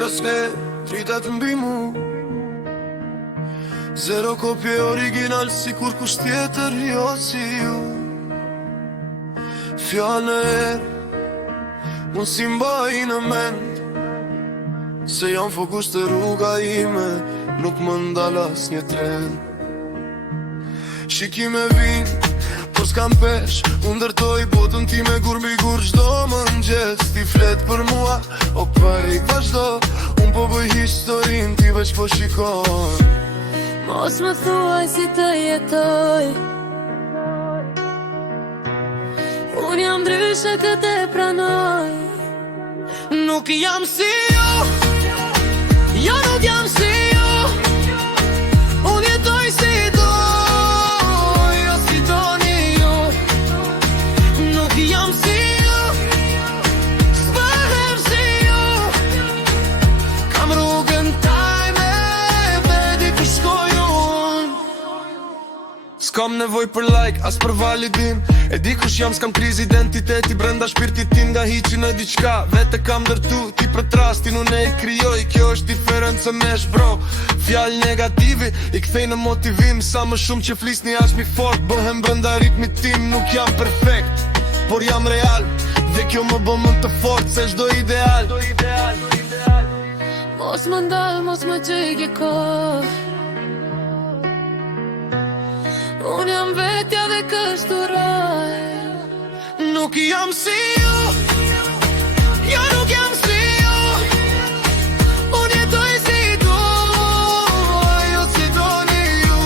Fjallës ne tritet mbi mu, zero kopje original si kur kusht tjetër jo si ju. Fjallë e unë si mbaj në mend, se jam fokus të rruga ime, nuk më ndalas një trend. Shikime vin, por s'kam pesh, unë ndërtoj botën ti me gur mbi gur çdo mëngjes. Ti flet për mua, o pajk vazhdo, unë po bëj historin, ti veç po shikon. Mos më thuaj si të jetoj, unë jam ndryshe këtë e pranoj. Nuk jam si ju, Jo nuk jam si ju, unë jetoj si doj, jo si doni ju. nuk jam si ju, S'bëhem si ju, kam rrugën tajme, vedi ku shkoj unë. S'kam nevoj për like, as për validim, e di kush jam, s'kam kriz identiteti brenda shpirtit tim nga hiqi në diçka. Vete kam dërtu, ti për trastin unë e kryoj, kjo është diferencë me shbro. Fjallë negativi, i kthej në motivim, sa më shumë që flisni as mi fort, bëhem brenda ritmit tim. Nuk jam perfekt, por jam real, dhe kjo më bë më të fort se çdo ideal. mos më ndal, mos më gjegje kohë. Unë jam vetja dhe kështuroj. Nuk jam si ju, jo nuk jam si ju, unë jetoj si doj, jo si doni ju.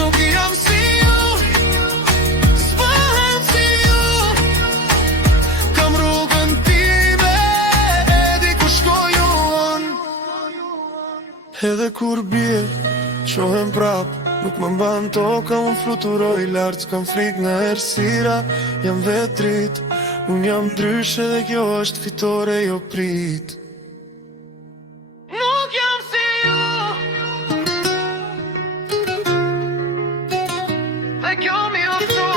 Nuk jam si ju, s'bëhem si ju, kam rrugën time, e di ku shkoj unë. Edhe kur bie, qohem prap, nuk më mban toka, unë fluturoj lartë, s'kam frik nga errësira, jam vetrit, unë jam ndryshe dhe kjo është fitore jo prit. Nuk jam si ju, dhe kjo mi ofru.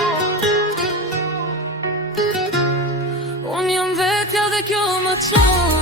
Unë jam vetja dhe kjo më çon.